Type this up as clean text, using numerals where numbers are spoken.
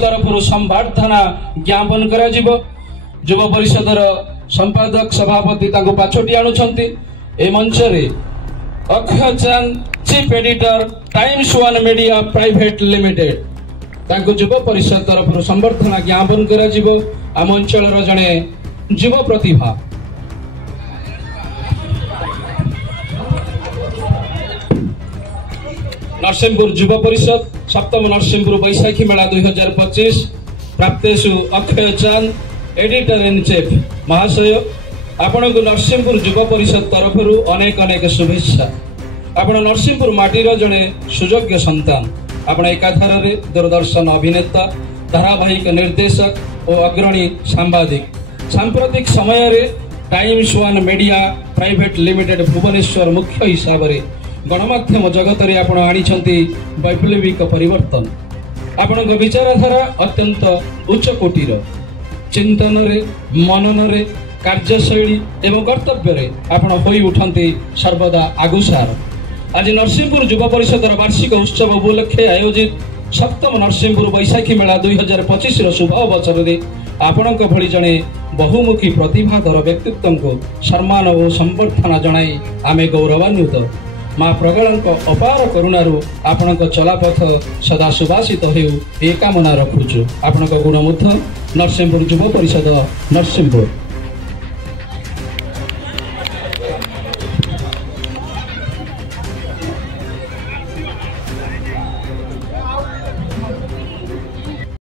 तरफ संबर्धना ज्ञापन करा जिवो। युवा परिषदर संपादक सभापति ताको पाछोटी आणुछंती। ए मंच रे Akshay Chand chief editor Times One Media Private Limited ताको युवा परिषद तरफ संबर्धना ज्ञापन करा जिवो। आम अंचल जड़े युवा प्रतिभा नरसिंहपुर युवा परिषद सप्तम नरसिंहपुर बैशाखी मेला 2025 प्राप्तेषु अक्षय चंद एडिटर इन चीफ महाशय आपण को नरसिंहपुर युवा परिषद तरफ अनेक अनेक शुभेच्छा। आपण नरसिंहपुर माटीर जड़े सुयोग्य संतान। आपण एकाधार दूरदर्शन अभिनेता धारावाहिक निर्देशक और अग्रणी सांबादिक सांप्रतिक समय रे Times One Media Private Limited Bhubaneswar मुख्य हिसाब से गणमाध्यम जगत रे आपण आनिछंती वैप्लविक परिवर्तन। आपण विचारधारा अत्यंत उच्च कोटीर चिंतन रे मनन रे कार्यशैली एवं कर्तव्य रे आपण होई उठंती सर्वदा आगुसार। आज नरसिंहपुर युवा परिषदर वार्षिक उत्सव उपलक्षे आयोजित सप्तम नरसिंहपुर बैशाखी मेला 2025 शुभ अवसर में आपणक भली जड़े बहुमुखी प्रतिभाधर व्यक्तित्व को सम्मान और संबर्धना जनाई आमे गौरवान्वित। माँ प्रगलंक अपार करुणारू आपणक चलापथ सदा सुभाषित हेउ ए कामना रखुछु। आपणक गुणमुग्ध नरसिंहपुर युवा परिषद नरसिंहपुर।